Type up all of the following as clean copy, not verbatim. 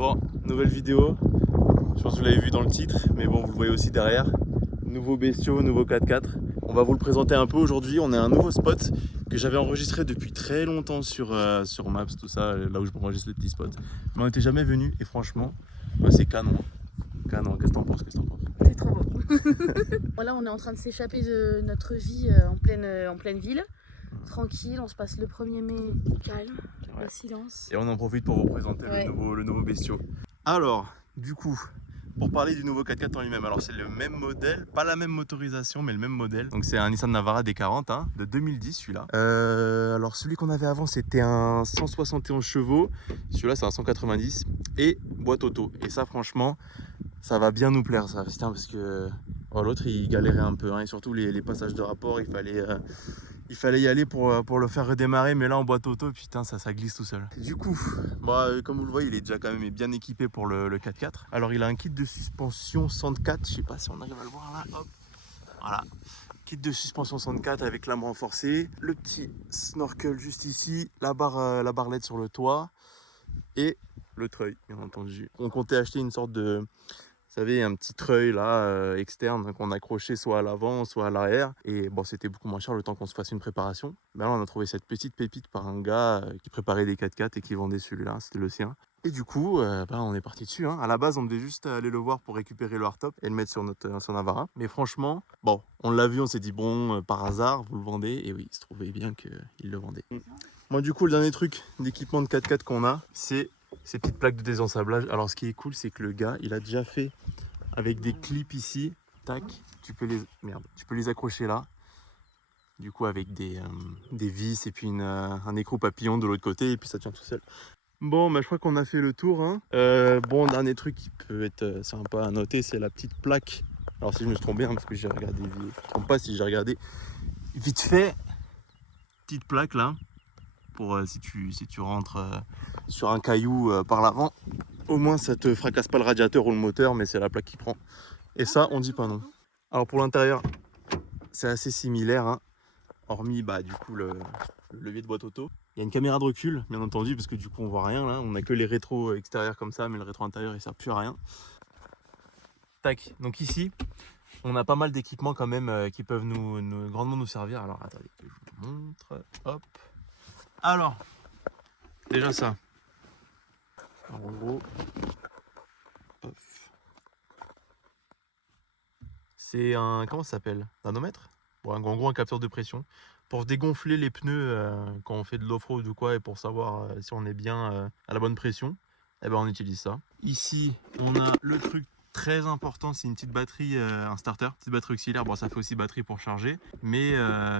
Bon, nouvelle vidéo. Je pense que vous l'avez vu dans le titre, mais bon, vous le voyez aussi derrière. Nouveau bestiau, nouveau 4x4. On va vous le présenter un peu aujourd'hui. On est à un nouveau spot que j'avais enregistré depuis très longtemps sur Maps, tout ça, là où je enregistre les petits spots. Mais on n'était jamais venu et franchement, bah, c'est canon. Canon, qu'est-ce que t'en penses? C'est trop beau. Voilà, on est en train de s'échapper de notre vie en pleine ville. Tranquille, on se passe le 1er mai calme, Ouais. le silence. Et on en profite pour vous présenter Ouais. le nouveau bestiau. Alors, du coup, pour parler du nouveau 4x4 en lui-même, alors c'est le même modèle, pas la même motorisation, mais le même modèle. Donc c'est un Nissan Navara D40 hein, de 2010 celui-là. Alors celui qu'on avait avant c'était un 171 chevaux, celui-là c'est un 190 et boîte auto. Et ça franchement, ça va bien nous plaire ça, putain, parce que oh, l'autre il galérait un peu hein, et surtout les passages de rapport, il fallait y aller pour le faire redémarrer, mais là en boîte auto, putain, ça glisse tout seul. Du coup, bah, comme vous le voyez, il est déjà quand même bien équipé pour le 4x4. Alors il a un kit de suspension 104, je sais pas si on arrive à le voir là, hop, voilà. Kit de suspension 104 avec lame renforcée, le petit snorkel juste ici, la barre LED sur le toit et le treuil, bien entendu. On comptait acheter une sorte de... Vous savez, un petit treuil là externe qu'on accrochait soit à l'avant, soit à l'arrière. Et bon, c'était beaucoup moins cher le temps qu'on se fasse une préparation. Mais là, on a trouvé cette petite pépite par un gars qui préparait des 4x4 et qui vendait celui-là. C'était le sien. Et du coup, on est parti dessus. Hein. À la base, on devait juste aller le voir pour récupérer le hardtop et le mettre sur notre Navara. Mais franchement, bon, on l'a vu, on s'est dit bon, par hasard, vous le vendez. Et oui, il se trouvait bien qu'il le vendait. Moi, du coup, le dernier truc d'équipement de 4x4 qu'on a, c'est ces petites plaques de désensablage. Alors ce qui est cool, c'est que le gars il a déjà fait avec des clips ici, tac, tu peux les accrocher là, du coup avec des vis et puis un écrou papillon de l'autre côté et puis ça tient tout seul. Bon, bah, je crois qu'on a fait le tour hein. Bon, dernier truc qui peut être sympa à noter, c'est la petite plaque. Alors si je me suis trompé hein, parce que j'ai regardé, je ne me trompe pas si j'ai regardé vite fait, petite plaque là pour si tu rentres sur un caillou par l'avant, au moins ça te fracasse pas le radiateur ou le moteur, mais c'est la plaque qui prend. Et ça, on dit pas non. Alors pour l'intérieur, c'est assez similaire, hein, hormis bah, du coup le levier de boîte auto. Il y a une caméra de recul, bien entendu, parce que du coup on voit rien là. On a que les rétros extérieurs comme ça, mais le rétro intérieur il sert plus à rien. Tac, donc ici, on a pas mal d'équipements quand même qui peuvent grandement nous servir. Alors attendez, je vous montre. Hop. Alors, déjà ça. Alors, en gros, c'est un, comment ça s'appelle? Manomètre? Bon, en gros un capteur de pression pour dégonfler les pneus quand on fait de l'off-road ou quoi et pour savoir si on est bien à la bonne pression. Et ben on utilise ça. Ici on a le truc très important, c'est une petite batterie, un starter, petite batterie auxiliaire. Bon, ça fait aussi batterie pour charger, mais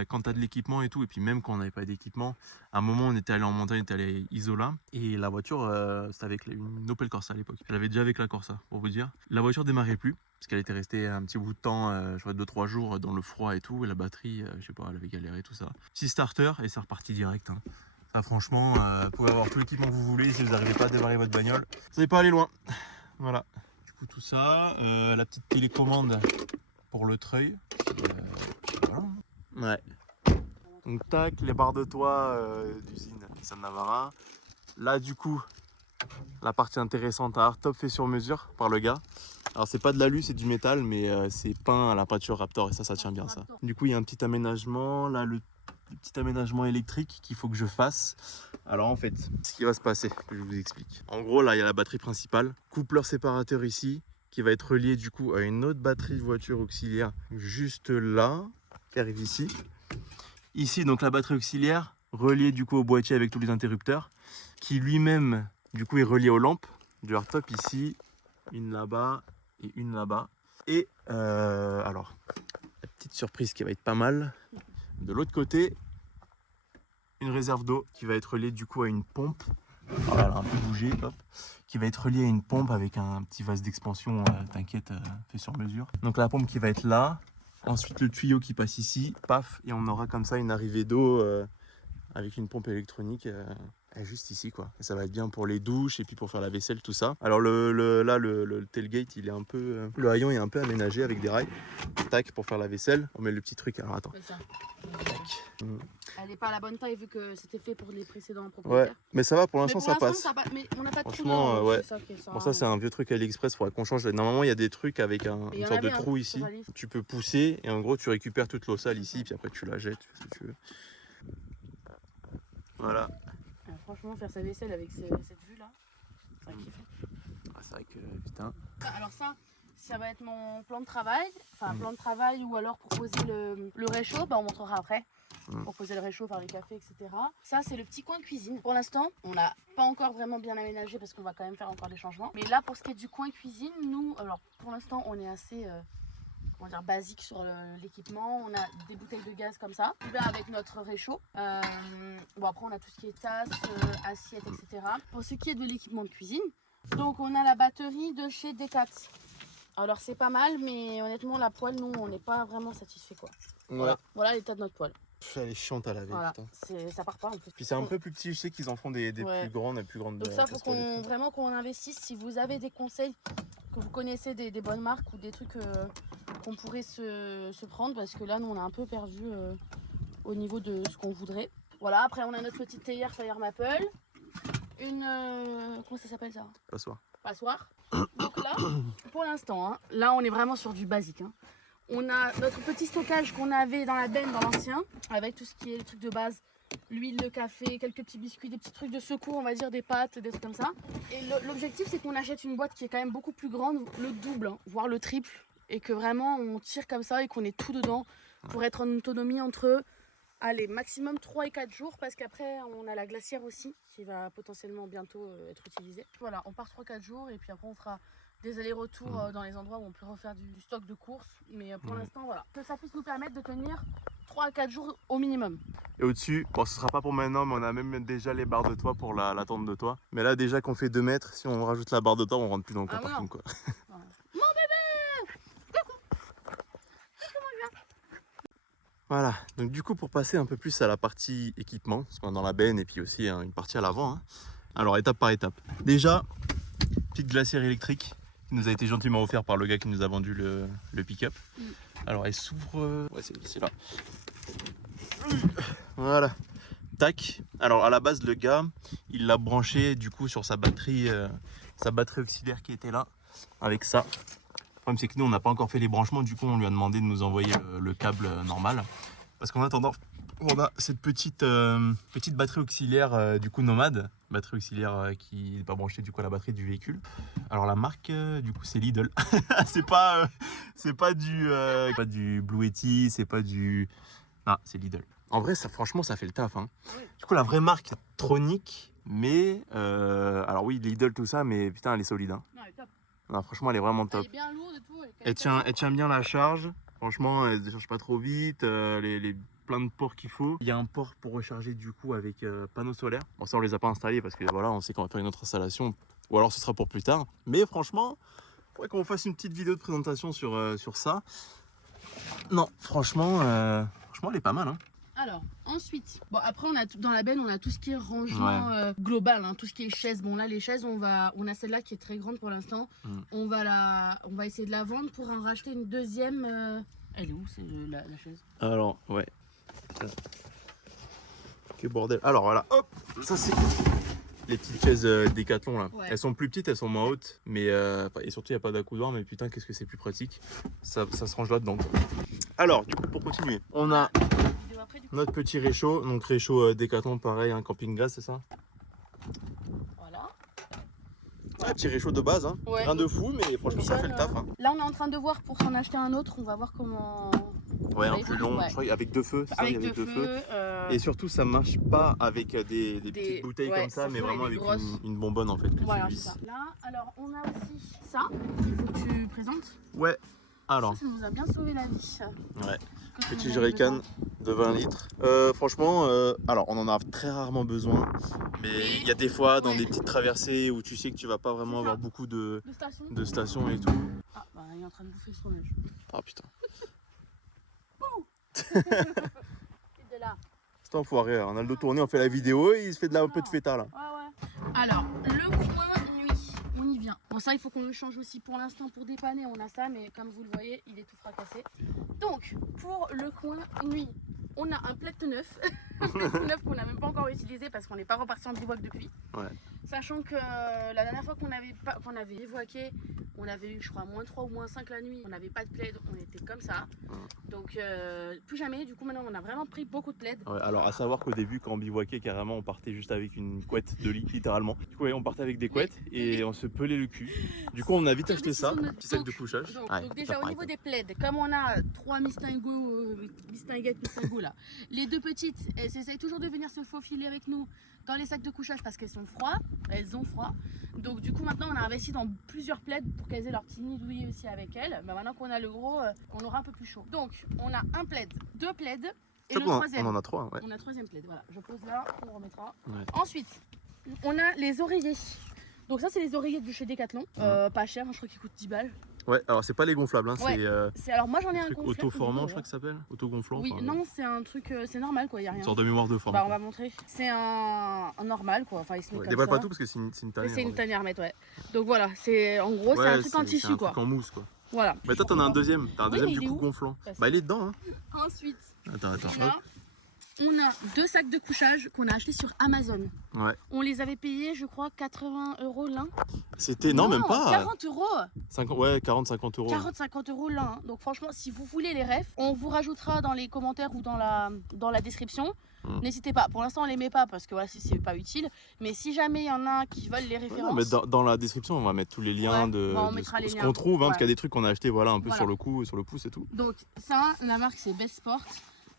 quand tu as de l'équipement et tout, et puis même quand on n'avait pas d'équipement, à un moment on était allé en montagne, on était allé Isola, et la voiture, c'était avec une Opel Corsa à l'époque. Je l'avais déjà avec la Corsa, pour vous dire. La voiture démarrait plus, parce qu'elle était restée un petit bout de temps, je crois 2-3 jours dans le froid et tout, et la batterie, je sais pas, elle avait galéré, tout ça. Petit starter, et c'est reparti direct. Hein. Ça, franchement, vous pouvez avoir tout l'équipement que vous voulez, si vous n'arrivez pas à démarrer votre bagnole, vous n'allez pas aller loin. Voilà. Tout ça, la petite télécommande pour le treuil. Voilà. Ouais. Donc tac, les barres de toit d'usine Nissan Navara. Là du coup, la partie intéressante à hardtop fait sur mesure par le gars. Alors c'est pas de l'alu, c'est du métal, mais c'est peint à la peinture Raptor et ça tient bien ça. Du coup il y a un petit aménagement, là le petit aménagement électrique qu'il faut que je fasse. Alors en fait, ce qui va se passer, que je vous explique. En gros là il y a la batterie principale, coupleur séparateur ici, qui va être relié du coup à une autre batterie de voiture auxiliaire juste là, qui arrive ici. Ici donc la batterie auxiliaire, reliée du coup au boîtier avec tous les interrupteurs, qui lui-même du coup est relié aux lampes du hardtop ici, une là-bas et une là-bas. Et alors, la petite surprise qui va être pas mal, de l'autre côté, une réserve d'eau qui va être reliée du coup à une pompe. Alors, elle a un peu bougé, hop, qui va être reliée à une pompe avec un petit vase d'expansion, t'inquiète, fait sur mesure. Donc la pompe qui va être là, ensuite le tuyau qui passe ici, paf, et on aura comme ça une arrivée d'eau avec une pompe électronique est juste ici quoi. Et ça va être bien pour les douches et puis pour faire la vaisselle, tout ça. Alors le tailgate, il est un peu, le haillon est un peu aménagé avec des rails. Tac, pour faire la vaisselle. On met le petit truc. Alors attends. Ça. Tac. Elle n'est pas à la bonne taille vu que c'était fait pour les précédents Ouais, propriétaires. mais ça va pour l'instant, ça passe. Mais on n'a pas de trou Franchement, dedans, ouais. c'est ça qui est ça. Bon, ça c'est un vieux truc AliExpress, faudrait qu'on change. Normalement, il y a des trucs avec une sorte de trou ici. Tu peux pousser et en gros, tu récupères toute l'eau sale ici, puis après tu la jettes, tu fais ce que tu veux. Voilà. Franchement, faire sa vaisselle avec cette vue-là, ça kiffe. Ah, c'est vrai que putain. Alors ça va être mon plan de travail. Enfin, plan de travail ou alors pour poser le réchaud, bah, on montrera après. Pour poser le réchaud, faire les cafés, etc. Ça, c'est le petit coin cuisine. Pour l'instant, on n'a pas encore vraiment bien aménagé parce qu'on va quand même faire encore des changements. Mais là, pour ce qui est du coin cuisine, nous, alors pour l'instant, on est assez comment dire, basique sur l'équipement. On a des bouteilles de gaz comme ça, là, avec notre réchaud. Bon, après, on a tout ce qui est tasses, assiettes, etc. Pour ce qui est de l'équipement de cuisine, donc on a la batterie de chez Decat. Alors c'est pas mal, mais honnêtement, la poêle, nous, on n'est pas vraiment satisfait quoi. Ouais. Voilà l'état de notre poêle. Elle est chiante à laver, Voilà, putain. ça part pas en plus. Puis c'est un peu plus petit, je sais qu'ils en font des Ouais. plus grandes. Donc ça, faut vraiment qu'on investisse. Si vous avez des conseils, que vous connaissez des bonnes marques ou des trucs qu'on pourrait se prendre, parce que là, nous, on a un peu perdu au niveau de ce qu'on voudrait. Voilà, après, on a notre petite théière Fire Maple. Une... comment ça s'appelle ça? Passoire. Donc là, pour l'instant, hein, là, on est vraiment sur du basique. Hein. On a notre petit stockage qu'on avait dans la benne, dans l'ancien, avec tout ce qui est le truc de base, l'huile, le café, quelques petits biscuits, des petits trucs de secours, on va dire des pâtes, des trucs comme ça. Et l'objectif, c'est qu'on achète une boîte qui est quand même beaucoup plus grande, le double, hein, voire le triple, et que vraiment on tire comme ça et qu'on ait tout dedans pour être en autonomie entre, allez, maximum 3 et 4 jours, parce qu'après on a la glacière aussi qui va potentiellement bientôt être utilisée. Voilà, on part 3-4 jours et puis après on fera des allers-retours dans les endroits où on peut refaire du stock de courses. Mais pour l'instant, voilà. Que ça puisse nous permettre de tenir 3 à 4 jours au minimum. Et au-dessus, bon, ce sera pas pour maintenant, mais on a même déjà les barres de toit pour la tente de toit. Mais là, déjà qu'on fait 2 mètres, si on rajoute la barre de toit, on rentre plus dans le parking, quoi. Voilà. Mon bébé! Coucou! Voilà, donc du coup, pour passer un peu plus à la partie équipement, parce qu'on est dans la benne et puis aussi une partie à l'avant. Hein. Alors, étape par étape. Déjà, petite glacière électrique qui nous a été gentiment offert par le gars qui nous a vendu le pick-up. Alors elle s'ouvre, ouais c'est là. Voilà, tac. Alors à la base le gars, il l'a branché du coup sur sa batterie auxiliaire qui était là, avec ça. Le problème c'est que nous on n'a pas encore fait les branchements, du coup on lui a demandé de nous envoyer le câble normal. Parce qu'en attendant, on a cette petite batterie auxiliaire du coup nomade. Batterie auxiliaire qui n'est pas branchée du coup à la batterie du véhicule. Alors la marque du coup c'est Lidl. c'est pas du Blue Yeti, c'est pas du... Ah c'est Lidl. En vrai ça franchement ça fait le taf. Hein. Oui. Du coup la vraie marque Tronic, mais alors oui Lidl tout ça, mais putain elle est solide. Hein. Non, elle est top. Non, franchement elle est vraiment top. Elle est bien lourde et tout. Elle tient bien la charge. Franchement elle ne charge pas trop vite. Les plein de ports qu'il faut. Il y a un port pour recharger du coup avec panneaux solaires. Bon ça on les a pas installés parce que voilà on sait qu'on va faire une autre installation ou alors ce sera pour plus tard. Mais franchement, il faudrait qu'on fasse une petite vidéo de présentation sur ça. Non franchement, elle est pas mal. Hein. Alors ensuite, bon après on a dans la benne on a tout ce qui est rangement global, hein, tout ce qui est chaises. Bon là les chaises on a celle-là qui est très grande pour l'instant. On va essayer de la vendre pour en racheter une deuxième. Elle est où c'est la chaise? Alors ouais. Que bordel. Alors voilà, hop, ça c'est les petites chaises Décathlon là. Ouais. Elles sont plus petites, elles sont moins hautes, mais et surtout il n'y a pas d'accoudoir, mais putain qu'est-ce que c'est plus pratique. Ça se range là-dedans. Alors du coup pour continuer, on a notre petit réchaud, donc réchaud Décathlon pareil, un camping gaz c'est ça? Voilà. Ouais, petit réchaud de base, hein. Ouais. Rien de fou, mais franchement ça fait le taf. Hein. Là on est en train de voir pour s'en acheter un autre, on va voir comment... Ouais, un plus long, je crois, avec 2 feux, avec deux feux. Et surtout, ça marche pas avec des petites bouteilles comme ça, mais vraiment avec une bonbonne en fait. Voilà, c'est ça. Là, alors on a aussi ça, il faut que tu présentes. Ouais, alors. Ça nous a bien sauvé la vie. Ouais, petit jerrycan de 20 litres. Franchement, alors on en a très rarement besoin, mais il y a des fois dans des petites traversées où tu sais que tu vas pas vraiment avoir beaucoup de stations et tout. Ah, bah il est en train de bouffer son œuf. Ah putain. De là. Putain, enfoiré, on a le dos tourné, on fait la vidéo et il se fait un peu de feta là. Ouais. Alors, le coin nuit, on y vient. Bon, ça, il faut qu'on le change aussi pour l'instant pour dépanner. On a ça, mais comme vous le voyez, il est tout fracassé. Donc, pour le coin nuit, on a un plaid neuf. Un plaid neuf qu'on n'a même pas encore utilisé parce qu'on n'est pas reparti en bivouac depuis. Ouais. Sachant que la dernière fois qu'on avait bivouaqué, on avait eu, je crois, -3 ou -5 la nuit. On n'avait pas de plaid, on était comme ça. Donc, plus jamais. Du coup, maintenant, on a vraiment pris beaucoup de plaid. Ouais, alors, à savoir qu'au début, quand on bivouaquait, carrément, on partait juste avec une couette de lit, littéralement. Du coup, ouais, on partait avec des couettes et on se pelait le cul. Du coup, on a vite acheté ça, petit sac de couchage. Donc déjà, au niveau des plaids, comme on a 3 mistingos là, les deux petites, elles essayent toujours de venir se faufiler avec nous dans les sacs de couchage parce qu'elles ont froid. Donc du coup maintenant on a investi dans plusieurs plaids pour qu'elles aient leur petit nid douillet aussi avec elles. Mais maintenant qu'on a le gros, on aura un peu plus chaud. Donc on a un plaid, 2 plaids et le troisième. On en a 3, ouais. On a 3e plaid, voilà. Je pose là, on le remettra. Ouais. Ensuite, on a les oreillers. Donc ça c'est les oreillers de chez Decathlon, pas cher, je crois qu'ils coûtent 10 balles. Ouais, alors c'est pas les gonflables, hein, Ouais. Alors moi j'en ai un truc gonflable. auto-formant, je crois que ça s'appelle. Auto-gonflant. Oui, enfin, non, c'est un truc, c'est normal quoi, y a rien. Une sorte de mémoire de forme. Bah on va montrer. C'est un normal quoi, enfin il se met comme Déballe ça. pas tout parce que c'est une tanière. C'est une tanière mètre, ouais. Donc voilà, c'est en gros c'est un truc en tissu quoi. Un truc en mousse quoi. Voilà. Mais toi t'en as un deuxième, t'as un Oui, deuxième mais du il est coup où gonflant. Parce Bah il est dedans hein. Ensuite, Attends. là, on a 2 sacs de couchage qu'on a achetés sur Amazon. Ouais. On les avait payés, je crois, 80 € l'un. C'était, non même pas. 40 €. 50, ouais, 40-50 euros. 40-50 € l'un. Hein. Donc franchement, si vous voulez les refs, on vous rajoutera dans les commentaires ou dans la description. N'hésitez pas. Pour l'instant, on les met pas parce que voilà, c'est pas utile. Mais si jamais il y en a qui veulent les références. Ouais, non, mais dans la description, on va mettre tous les liens de ce qu'on trouve, hein, parce qu'il y a des trucs qu'on a acheté voilà, un peu sur le coup, sur le pouce et tout. Donc ça, la marque c'est Best Sport.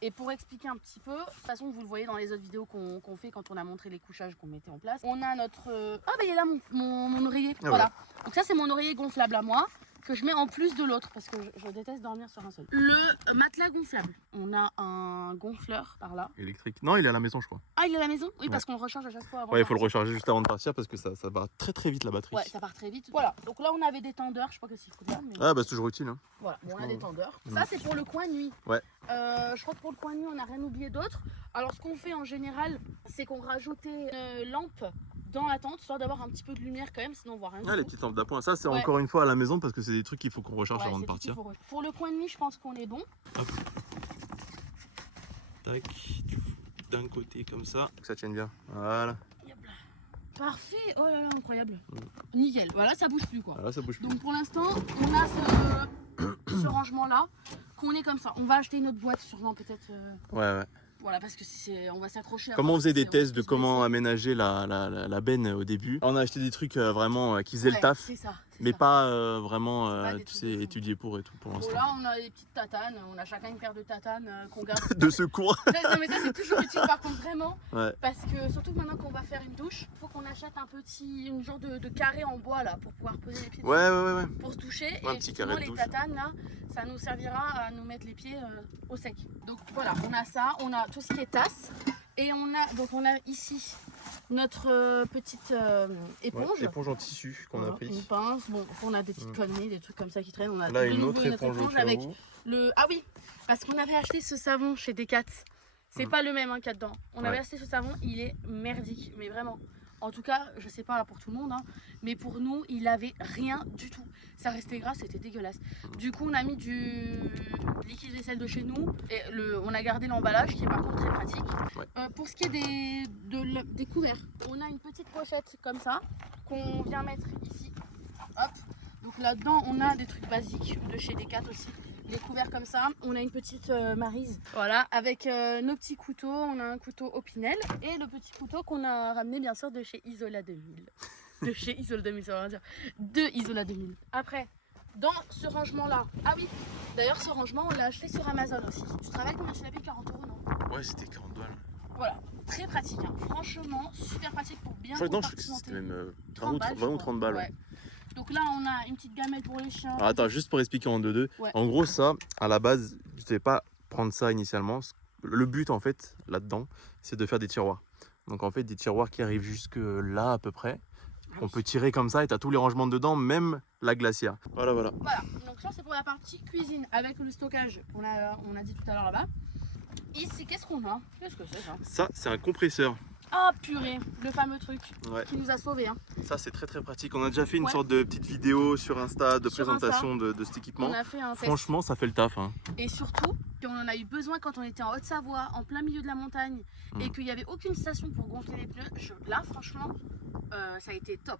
Et pour expliquer un petit peu, de toute façon vous le voyez dans les autres vidéos qu'on fait quand on a montré les couchages qu'on mettait en place. On a notre... Ah bah il est là mon oreiller, voilà. Donc ça c'est mon oreiller gonflable à moi, que je mets en plus de l'autre, parce que je déteste dormir sur un seul. Le matelas gonflable, on a un gonfleur par là. Électrique. Non, il est à la maison je crois. Ah il est à la maison? Oui, parce qu'on le recharge à chaque fois avant. Ouais, il faut le recharger juste avant de partir parce que ça va très vite la batterie. Ouais, ça part très vite. Voilà, donc là on avait des tendeurs, je sais pas que c'est là. Mais... Ah bah c'est toujours utile. Hein. Voilà, bon, on a des tendeurs. Ça c'est pour le coin nuit. Ouais. Je crois que pour le coin nuit on n'a rien oublié d'autre. Alors ce qu'on fait en général, c'est qu'on rajoutait une lampe dans la tente, histoire d'avoir un petit peu de lumière quand même, sinon on voit rien. Ah les petites lampes d'appoint, ça c'est encore une fois à la maison parce que c'est des trucs qu'il faut qu'on recharge avant de partir. Pour le coin de nuit, je pense qu'on est bon. Hop. Tac, d'un côté comme ça, que ça tienne bien. Voilà. Parfait, oh là là, incroyable. Nickel, voilà, ça bouge plus quoi. Voilà, ça bouge plus. Donc pour l'instant, on a ce rangement là, qu'on est comme ça. On va acheter une autre boîte sûrement peut-être. Ouais. Voilà, parce que on va s'accrocher. Comment on faisait des tests de comment aménager la benne au début. On a acheté des trucs vraiment qui faisaient le taf. C'est ça. Mais pas vraiment, tu sais, étudié pour et tout pour l'instant. Là, on a des petites tatanes. On a chacun une paire de tatanes qu'on garde. De secours. Non, mais ça, c'est toujours utile par contre, vraiment. Ouais. Parce que surtout maintenant qu'on va faire une douche, il faut qu'on achète une genre de carré en bois là pour pouvoir poser les pieds. Ouais. Pour se doucher. Ouais, et justement, les tatanes là, ça nous servira à nous mettre les pieds au sec. Donc voilà, on a ça, on a tout ce qui est tasse. Et on a ici notre petite éponge. Ouais, éponge en tissu qu'on a pris. Une pince, bon, on a des petites conneries, des trucs comme ça qui traînent. On a là une autre éponge avec le... Ah oui, parce qu'on avait acheté ce savon chez Decat. C'est pas le même qu'il y a dedans. On avait acheté ce savon, il est merdique, mais vraiment. En tout cas, je sais pas pour tout le monde, hein, mais pour nous, il avait rien du tout. Ça restait gras, c'était dégueulasse. Du coup, on a mis du liquide vaisselle de chez nous et on a gardé l'emballage qui est par contre très pratique. Ouais. Pour ce qui est des couverts, on a une petite pochette comme ça qu'on vient mettre ici. Hop. Donc là-dedans, on a des trucs basiques de chez Decat aussi. Les couverts comme ça, on a une petite maryse, voilà, avec nos petits couteaux, on a un couteau Opinel et le petit couteau qu'on a ramené bien sûr de chez Isola 2000. De chez Isola 2000, ça va dire. De Isola 2000. Après, dans ce rangement là, ah oui, d'ailleurs ce rangement on l'a acheté sur Amazon aussi. Tu travailles combien tu l'as payé? 40 € non? Ouais, c'était 40 balles. Voilà, très pratique, hein. Franchement, super pratique pour bien compartimenter. Je crois que c'était même 20 ou 30 balles. Ouais. Donc là, on a une petite gamelle pour les chiens. Alors attends, juste pour expliquer en deux. Ouais. En gros, ça, à la base, je ne devais pas prendre ça initialement. Le but, en fait, là-dedans, c'est de faire des tiroirs. Donc en fait, des tiroirs qui arrivent jusque là à peu près. On peut tirer comme ça et tu as tous les rangements dedans, même la glacière. Voilà. Voilà, donc ça c'est pour la partie cuisine avec le stockage qu'on a dit tout à l'heure là-bas. Ici, qu'est-ce qu'on a? Qu'est-ce que c'est ça? Ça, c'est un compresseur. Ah purée, le fameux truc Ouais. qui nous a sauvés. Hein. Ça, c'est très très pratique. On a déjà fait une Ouais. sorte de petite vidéo sur Insta de Sur présentation de cet équipement. On a fait un test. Franchement, ça fait le taf. Hein. Et surtout, on en a eu besoin quand on était en Haute-Savoie, en plein milieu de la montagne, et qu'il n'y avait aucune station pour gonfler les pneus. Là, franchement, ça a été top.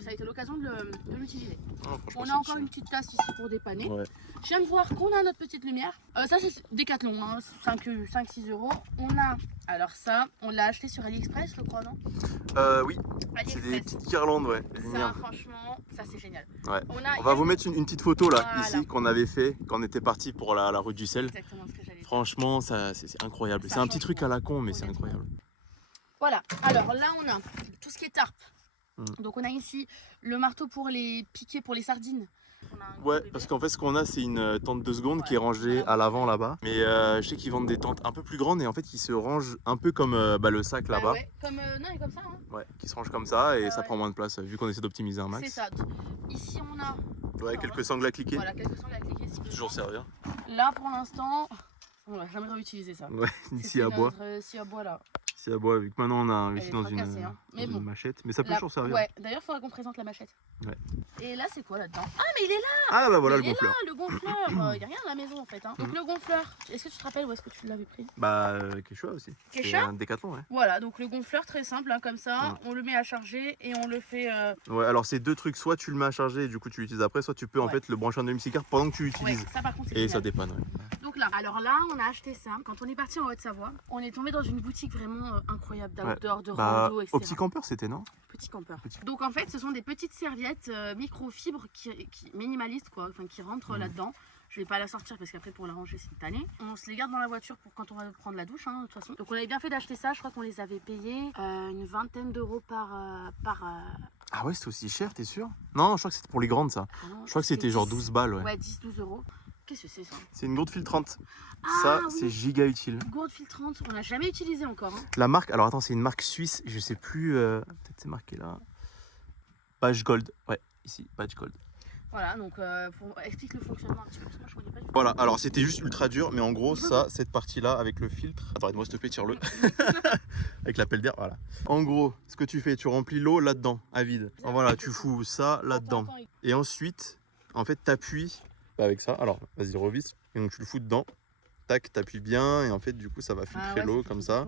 Ça a été l'occasion de l'utiliser. Oh, On a encore une petite tasse ici pour dépanner. Ouais. Je viens de voir qu'on a notre petite lumière. Ça, c'est Decathlon, hein, 5-6 euros. On a, alors ça, on l'a acheté sur AliExpress, je crois, non? Oui, c'est AliExpress. des petites guirlandes, ouais. des Ça, lumières. franchement, ça c'est génial. Ouais. On va vous mettre une petite photo là, Voilà. ici, qu'on avait fait quand on était parti pour la rue du sel. Exactement ce que j'allais dire. Franchement, c'est incroyable. Ça C'est un change petit truc tout, à la con, mais c'est honnêtement. incroyable. Voilà, alors là on a tout ce qui est tarp. Mm. Donc on a ici le marteau pour les piquets pour les sardines. On a un gros Ouais, bébé. parce qu'en fait, ce qu'on a, c'est une tente de seconde qui est Ouais. rangée à l'avant là-bas. Mais je sais qu'ils vendent des tentes un peu plus grandes et en fait, qui se rangent un peu comme le sac Bah là-bas. ouais, comme non, et comme ça. Hein. Ouais, qui se range comme ça et Ah ça ouais. prend moins de place vu qu'on essaie d'optimiser un max. C'est ça. Ici on a Ouais, quelques sangles à cliquer. voilà, quelques sangles à cliquer. Si Toujours besoin. servir. Là pour l'instant, on va jamais réutiliser ça. Ouais, ici C'était à bois. notre scie à bois là. Ici à bois, vu que maintenant on a Elle investi est dans fracassée, hein. dans Mais une bon. machette. Mais ça peut Là- toujours servir. Ouais, d'ailleurs il faudra qu'on présente la machette. Ouais. Et là c'est quoi là-dedans? Ah mais il est là! Ah bah voilà Il le est gonfleur. là, le gonfleur. Il n'y a rien à la maison en fait. Hein. Donc le gonfleur, est-ce que tu te rappelles où est-ce que tu l'avais pris? Bah, Quechua aussi. C'est Quechua un Décathlon, ouais. Voilà, donc le gonfleur très simple, hein, comme ça, on le met à charger et on le fait. Ouais, alors c'est deux trucs, soit tu le mets à charger et du coup tu l'utilises après, soit tu peux en Ouais. fait le brancher en demi-carte pendant que tu Ouais, l'utilises. ça par contre c'est Et génial. ça dépanne, ouais. Donc là, alors là, on a acheté ça. Quand on est parti en Haute-Savoie, on est tombé dans une boutique vraiment incroyable d'outdoor, de Bah, rando, etc. au petit campeur c'était, non? Petit campeur. Petit. Donc en fait, ce sont des petites serviettes microfibres qui minimalistes quoi, enfin qui rentrent là-dedans. Je vais pas la sortir parce qu'après pour la ranger c'est une tannée. On se les garde dans la voiture pour quand on va prendre la douche, hein, de toute façon. Donc on avait bien fait d'acheter ça. Je crois qu'on les avait payés une vingtaine d'euros par. Ah ouais, c'est aussi cher, t'es sûr? Non, je crois que c'était pour les grandes ça. Ah non, Je crois que c'était genre 12 balles, ouais. Ouais, 10-12 euros. Qu'est-ce que c'est ça? C'est une gourde filtrante. Ah, Ça, oui. c'est giga utile. Gourde filtrante, on n'a jamais utilisé encore. Hein. La marque, alors attends, c'est une marque suisse, je sais plus, peut-être c'est marqué là. Badge Gold, ouais, ici, Badge Gold. Voilà, donc explique le fonctionnement un petit peu, parce que moi je connais pas du tout. Voilà, alors c'était juste ultra dur, mais en gros, ça, cette partie-là, avec le filtre. Attends, moi s'il te plaît, tire-le. Avec l'appel d'air, voilà. En gros, ce que tu fais, tu remplis l'eau là-dedans, à vide. Alors, voilà, tu fous ça là-dedans. Attends, Et ensuite, en fait, t'appuies avec ça. Alors, vas-y, revisse. Et donc, tu le fous dedans. Tac, t'appuies bien. Et en fait, du coup, ça va filtrer l'eau comme ça.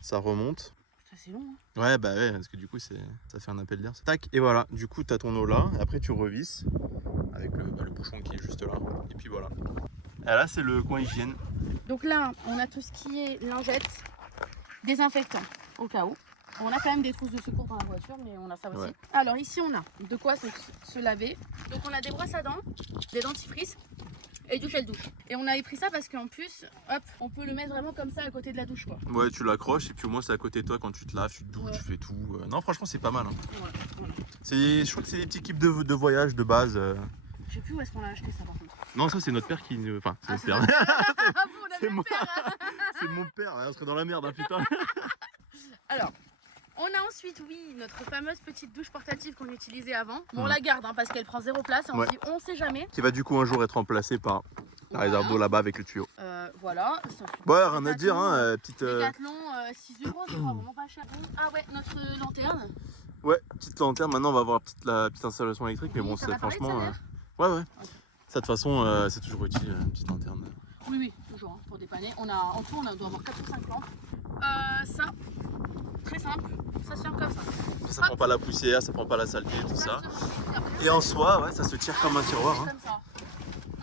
Ça remonte. Putain, c'est long. Hein. Ouais, bah ouais, parce que du coup, ça fait un appel d'air. Tac, et voilà. Du coup, t'as ton eau là. Et après, tu revisses avec le bouchon qui est juste là. Et puis voilà. Et là, c'est le coin hygiène. Donc là, on a tout ce qui est lingette, désinfectant, au cas où. On a quand même des trousses de secours dans la voiture, mais on a ça aussi. Ouais. Alors ici, on a de quoi se laver. Donc on a des brosses à dents, des dentifrices et du gel douche. Et on avait pris ça parce qu'en plus, hop, on peut le mettre vraiment comme ça à côté de la douche, quoi. Ouais, tu l'accroches et puis au moins, c'est à côté de toi quand tu te laves, tu te douches, Ouais. tu fais tout. Non, franchement, c'est pas mal. Hein. Voilà, voilà. Je crois que c'est des petits kits de voyage de base. Je sais plus où est-ce qu'on l'a acheté ça par contre. Non, ça, c'est notre père qui. Enfin, c'est notre c'est père. notre Ah bon, on a C'est le moi. même père, hein. C'est mon père, on serait dans la merde, hein, putain. Alors, on a ensuite, oui, notre fameuse petite douche portative qu'on utilisait avant. Bon, on Mhm. la garde hein, parce qu'elle prend zéro place et on Ouais. se dit, on sait jamais. Qui va du coup un jour être remplacé par la réserve d'eau là-bas avec le tuyau. Voilà. Ça fait Ouais, rien à dire, hein, petite. Décathlon, 6 euros, c'est vraiment pas cher. Ah ouais, notre lanterne. Ouais, petite lanterne. Maintenant, on va avoir la petite installation électrique, mais Oui, bon, t'en c'est as parlé de ça, franchement. d'ailleurs Ouais, ouais. Ça, de toute façon, c'est toujours utile, une petite lanterne. Oui, oui, toujours, hein, pour dépanner. En tout, on doit avoir 4 ou 5 lampes. Ça, très simple, ça se ferme comme ça. Ça prend pas la poussière, ça prend pas la saleté, tout ça. Exactement. Après, Et en soi, ouais, ça se tire comme un tiroir. c'est Hein. comme ça.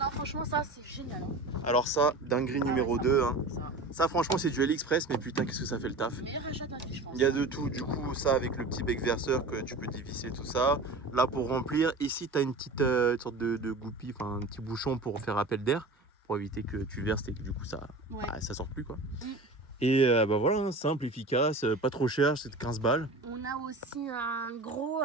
Non, franchement, ça, c'est génial. Hein. Alors, ça, dinguerie numéro ça, 2. Hein. Ça. Ça, franchement, c'est du AliExpress, mais putain, qu'est-ce que ça fait le taf. Meilleur achat de ma vie, je pense. Il y a de tout, du coup, ça avec le petit bec verseur que tu peux dévisser, tout ça. Là, pour remplir, ici, tu as une petite sorte de goupille, enfin un petit bouchon pour faire appel d'air, pour éviter que tu verses et que du coup, ça sorte plus, quoi. Mm. Et bah voilà, hein, simple, efficace, pas trop cher, c'est 15 balles. On a aussi un gros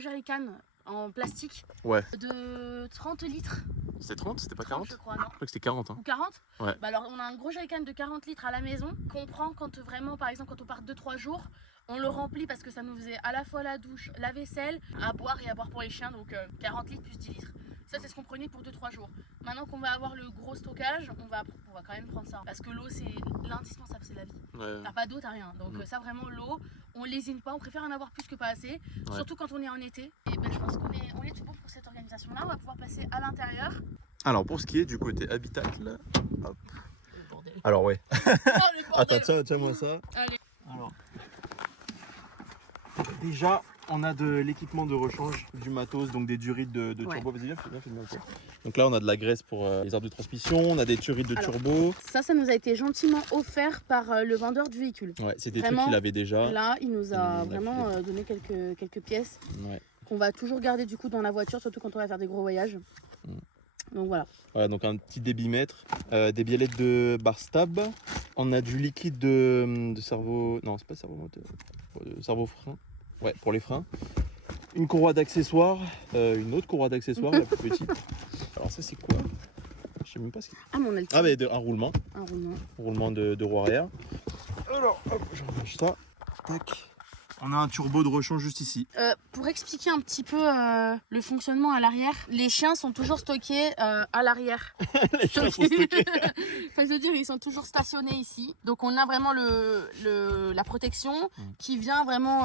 jerrycan en plastique Ouais. de 30 litres. C'était 30, c'était pas 30, 40? je crois, non. Je crois que c'était 40. Hein. Ou 40. Ouais. Bah alors on a un gros jerrycan de 40 litres à la maison qu'on prend quand vraiment, par exemple, quand on part 2-3 jours, on le remplit parce que ça nous faisait à la fois la douche, la vaisselle, à boire et à boire pour les chiens, donc 40 litres plus 10 litres. Ça, c'est ce qu'on prenait pour 2-3 jours. Maintenant qu'on va avoir le gros stockage, on va quand même prendre ça. Parce que l'eau, c'est l'indispensable, c'est la vie. Ouais. T'as pas d'eau, t'as rien. Donc ça, vraiment, l'eau, on lésine pas, on préfère en avoir plus que pas assez. Ouais. Surtout quand on est en été. Et ben, je pense qu'on est tout bon pour cette organisation-là. On va pouvoir passer à l'intérieur. Alors pour ce qui est du côté habitacle, hop. Le bordel. Alors ouais. Oh, le bordel. Attends, tiens-moi ça. Allez. Alors, déjà, on a de l'équipement de rechange, du matos, donc des durites de turbo. Vas-y, viens, fais-moi quoi. Donc là, on a de la graisse pour les arbres de transmission, on a des durites de turbo. Ça nous a été gentiment offert par le vendeur du véhicule. Ouais, c'est des Vraiment, trucs qu'il avait déjà. Là, il nous a vraiment donné quelques pièces qu'on va toujours garder du coup dans la voiture, surtout quand on va faire des gros voyages. Donc voilà. Voilà, donc un petit débitmètre, des biellettes de bar stab. On a du liquide de cerveau... Non, c'est pas cerveau moteur. De cerveau frein. Ouais, pour les freins. Une courroie d'accessoires. Une autre courroie d'accessoires, la plus petite. Alors ça, c'est quoi? Je sais même pas ce que c'est. Ah, mais on a le Ah, mais un roulement. Un roulement. Roulement de roue arrière. Alors, hop, je range ça. Tac. On a un turbo de rechange juste ici. Pour expliquer un petit peu le fonctionnement à l'arrière, les chiens sont toujours stockés à l'arrière. Les chiens sont stockés. Enfin, je veux dire, ils sont toujours stationnés ici. Donc on a vraiment la protection qui vient vraiment,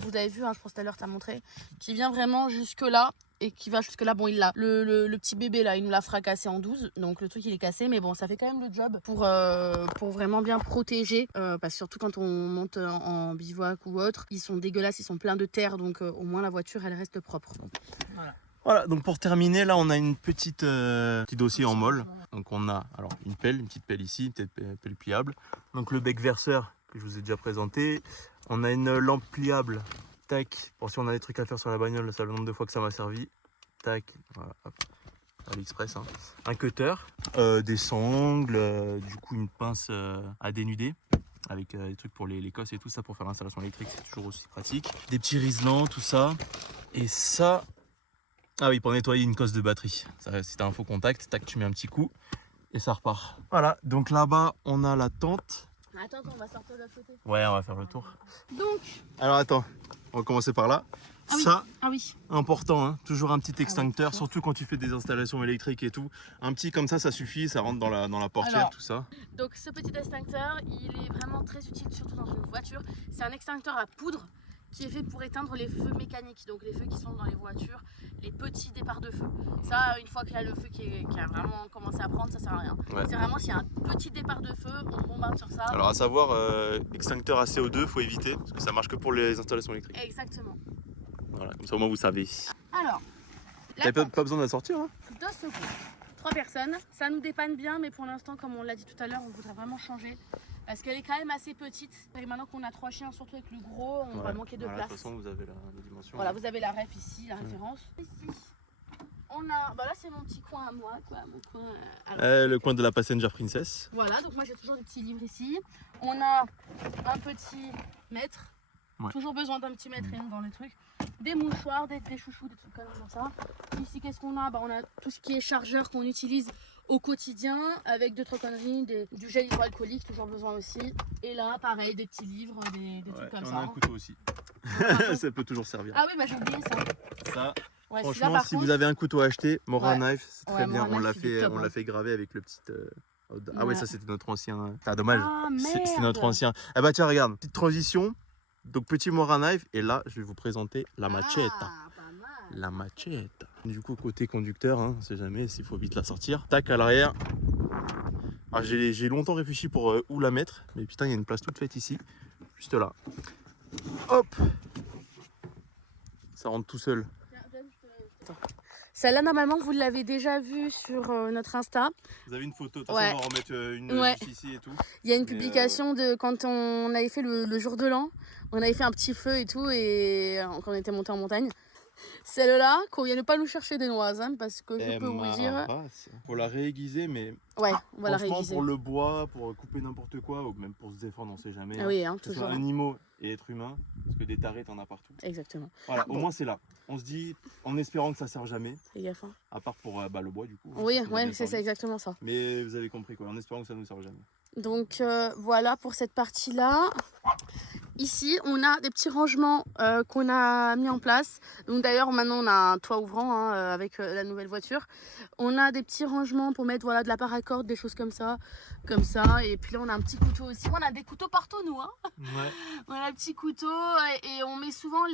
vous avez vu, hein, je pense tout à l'heure, tu as montré, qui vient vraiment jusque là. Et qui va jusque là, bon il l'a. Le petit bébé là, il nous l'a fracassé en 12. Donc le truc il est cassé, mais bon ça fait quand même le job pour vraiment bien protéger. Parce que surtout quand on monte en bivouac ou autre, ils sont dégueulasses, ils sont pleins de terre. Donc au moins la voiture elle reste propre. Voilà, donc pour terminer, là on a une petit dossier en molle. Donc on a alors une petite pelle ici, une petite pelle pliable. Donc le bec verseur que je vous ai déjà présenté. On a une lampe pliable. Tac, pour si on a des trucs à faire sur la bagnole, ça le nombre de fois que ça m'a servi. Tac, voilà, hop, AliExpress. Hein. Un cutter, des sangles, du coup une pince à dénuder. Avec des trucs pour les cosses et tout ça pour faire l'installation électrique, c'est toujours aussi pratique. Des petits riselants, tout ça. Et ça, ah oui, pour nettoyer une cosse de batterie. Ça, si t'as un faux contact, tac, tu mets un petit coup et ça repart. Voilà, donc là-bas, on a la tente. Attends, on va sortir de l'autre côté. Ouais, on va faire le tour. Donc. Alors attends, on va commencer par là. Ah oui. Ça, ah oui. important, hein, toujours un petit extincteur, oui. surtout quand tu fais des installations électriques et tout. Un petit comme ça suffit, ça rentre dans la portière, alors, tout ça. Donc ce petit extincteur, il est vraiment très utile, surtout dans une voiture. C'est un extincteur à poudre qui est fait pour éteindre les feux mécaniques, donc les feux qui sont dans les voitures, les petits départs de feu. Ça, une fois qu'il y a le feu qui a vraiment commencé à prendre, ça sert à rien. Ouais. C'est vraiment s'il y a un petit départ de feu, on bombarde sur ça. Alors à savoir, extincteur à CO2, faut éviter, parce que ça marche que pour les installations électriques. Exactement. Voilà, comme ça au moins vous savez. Alors, t'avais pas besoin de la sortir, hein? 2 secondes. 3 personnes, ça nous dépanne bien, mais pour l'instant, comme on l'a dit tout à l'heure, on voudrait vraiment changer. Parce qu'elle est quand même assez petite. Et maintenant qu'on a 3 chiens, surtout avec le gros, on va manquer de place. De toute façon, vous avez la dimension. Voilà, vous avez la ref ici, la référence. Ici, on a. Bah là, c'est mon petit coin à moi, quoi. Mon coin le coin de la Passenger Princess. Voilà, donc moi j'ai toujours des petits livres ici. On a un petit mètre. Ouais. Toujours besoin d'un petit mètre dans les trucs. Des mouchoirs, des chouchous, des trucs comme ça. Ici, qu'est-ce qu'on a? Bah, on a tout ce qui est chargeur qu'on utilise au quotidien avec 2-3 conneries, du gel hydroalcoolique, toujours besoin aussi. Et là, pareil, des petits livres, des trucs comme ça. On a un couteau aussi. Ça peut toujours servir. Ah oui, bah j'ai oublié ça. Ça, ouais, franchement, là, si vous avez un couteau à acheter, Mora Knife, c'est très bien. On l'a fait graver avec le petit. Ah ouais, ça c'était notre ancien. Ah dommage. Ah, c'était notre ancien. Ah bah tiens, regarde, petite transition. Donc petit Mora Knife, et là je vais vous présenter la machette. La machette. Du coup côté conducteur, hein, on sait jamais s'il faut vite la sortir. Tac à l'arrière. Alors j'ai longtemps réfléchi pour où la mettre, mais putain il y a une place toute faite ici, juste là. Hop. Ça rentre tout seul. Celle-là, normalement, vous l'avez déjà vue sur notre Insta. Vous avez une photo, de toute façon, on va remettre une juste ici et tout. Il y a une publication de quand on avait fait le jour de l'an. On avait fait un petit feu et tout, et quand on était monté en montagne. Celle-là, qu'on vienne pas nous chercher des noises, hein, parce que je peux vous dire... Faut la réaiguiser, mais... Ouais, on va la réaiguiser. Pour le bois, pour couper n'importe quoi, ou même pour se défendre, on sait jamais. Ah oui, hein, que ce soit animaux et êtres humains, parce que des tarés, t'en as partout. Exactement. Voilà, au moins c'est là. On se dit, en espérant que ça serve jamais. Fais gaffe. Hein. À part pour le bois, du coup. Oui, ouais, c'est exactement ça. Mais vous avez compris, quoi, en espérant que ça nous serve jamais. Donc voilà pour cette partie-là. ici, on a des petits rangements qu'on a mis en place. Donc d'ailleurs, maintenant, on a un toit ouvrant hein, avec la nouvelle voiture. On a des petits rangements pour mettre voilà, de la paracorde, des choses comme ça. Et puis là, on a un petit couteau aussi. On a des couteaux partout, nous. Hein. Ouais. On a un petit couteau et on met souvent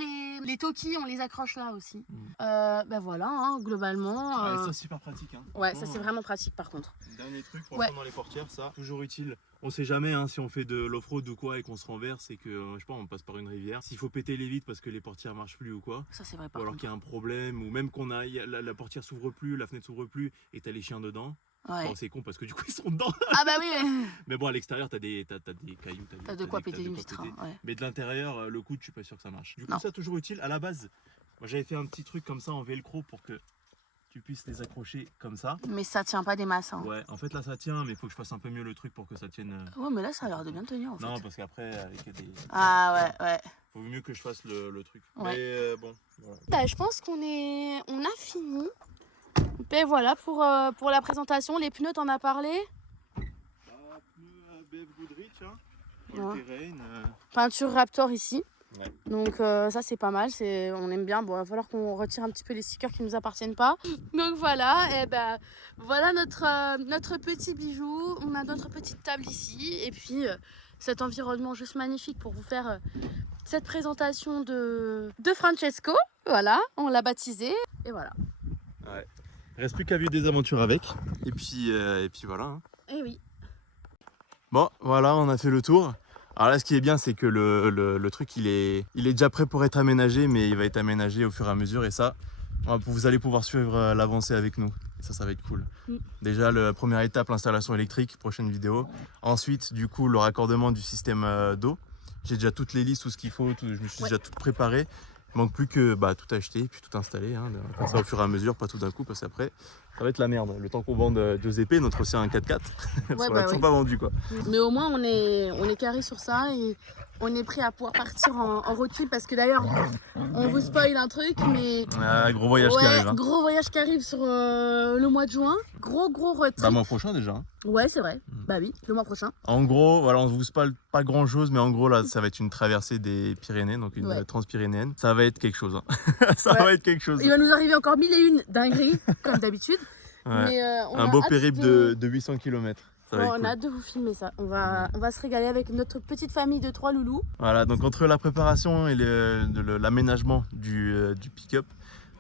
les tokis, on les accroche là aussi. Ben voilà, hein, globalement. Ouais, ça, c'est super pratique. Hein. Ouais, ça, c'est vraiment pratique par contre. Dernier truc, franchement, dans les portières, ça, toujours utile. On sait jamais hein, si on fait de l'off-road ou quoi et qu'on se renverse et que, je sais pas, on passe par une rivière. S'il faut péter les vitres parce que les portières marchent plus ou quoi. Ça, c'est vrai Ou par alors contre. qu'il y a un problème ou même qu'on a la portière s'ouvre plus, la fenêtre s'ouvre plus et t'as les chiens dedans. Ouais. Bon, c'est con parce que du coup ils sont dedans. Ah bah oui. Mais bon, à l'extérieur t'as des cailloux. T'as de quoi péter une vitre. Hein, ouais. Mais de l'intérieur, le coude, je suis pas sûr que ça marche. Du coup, Non. ça toujours utile. À la base, moi j'avais fait un petit truc comme ça en velcro pour que tu puisses les accrocher comme ça. Mais ça tient pas des masses. Hein. Ouais, en fait là ça tient, mais il faut que je fasse un peu mieux le truc pour que ça tienne. Ouais, mais là ça a l'air de bien tenir en fait. Non, parce qu'après, avec des. Ah ouais. Faut mieux que je fasse le truc. Ouais. Mais bon, voilà. Bah, je pense qu'on a fini. Et voilà pour la présentation. Les pneus, t'en as parlé. Pneu BF Goodrich, hein. Ouais. Terrain. Peinture Raptor ici. Ouais. Donc ça c'est pas mal, on aime bien. Bon, il va falloir qu'on retire un petit peu les stickers qui nous appartiennent pas. Donc voilà, et ben voilà notre petit bijou. On a notre petite table ici et puis cet environnement juste magnifique pour vous faire cette présentation de Francesco. Voilà, on l'a baptisé et voilà. Ouais. Il reste plus qu'à vivre des aventures avec. Et puis voilà. Hein. Et oui. Bon, voilà, on a fait le tour. Alors là, ce qui est bien, c'est que le truc, il est déjà prêt pour être aménagé, mais il va être aménagé au fur et à mesure. Et ça, vous allez pouvoir suivre l'avancée avec nous. Et ça va être cool. Déjà, la première étape, l'installation électrique, prochaine vidéo. Ensuite, du coup, le raccordement du système d'eau. J'ai déjà toutes les listes, tout ce qu'il faut, je me suis déjà tout préparé. Il manque plus que tout acheter, puis tout installer. Hein, comme ça, au fur et à mesure, pas tout d'un coup, parce qu'après, ça va être la merde. Le temps qu'on vende Giuseppe, notre Océan 4x4, ça va être pas vendu quoi. Mais au moins, on est carré sur ça et on est prêt à pouvoir partir en road trip parce que d'ailleurs, on vous spoil un truc, mais gros voyage qui arrive. Hein. Gros voyage qui arrive sur le mois de juin. Gros road trip. Bah, mois prochain déjà. Hein. Ouais, c'est vrai. Bah oui, le mois prochain. En gros, voilà, on vous spoil pas grand chose, mais en gros, là, ça va être une traversée des Pyrénées, donc une transpyrénéenne. Ça va être quelque chose. Hein. Ça va être quelque chose. Il va nous arriver encore 1001 dingueries, comme d'habitude. Ouais. Mais, un beau périple de 800 km. On a hâte de vous filmer ça. On va se régaler avec notre petite famille de 3 loulous. Voilà, donc entre la préparation et l'aménagement du pick-up,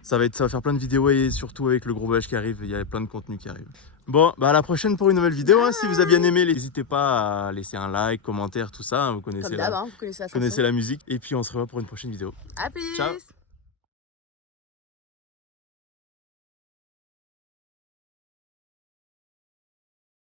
ça va faire plein de vidéos et surtout avec le gros voyage qui arrive, il y a plein de contenu qui arrive. Bon, à la prochaine pour une nouvelle vidéo. Hein, si vous avez bien aimé, n'hésitez pas à laisser un like, commentaire, tout ça. Hein, vous connaissez, Comme d'hab, vous connaissez la musique. Et puis on se revoit pour une prochaine vidéo. À plus. Ciao.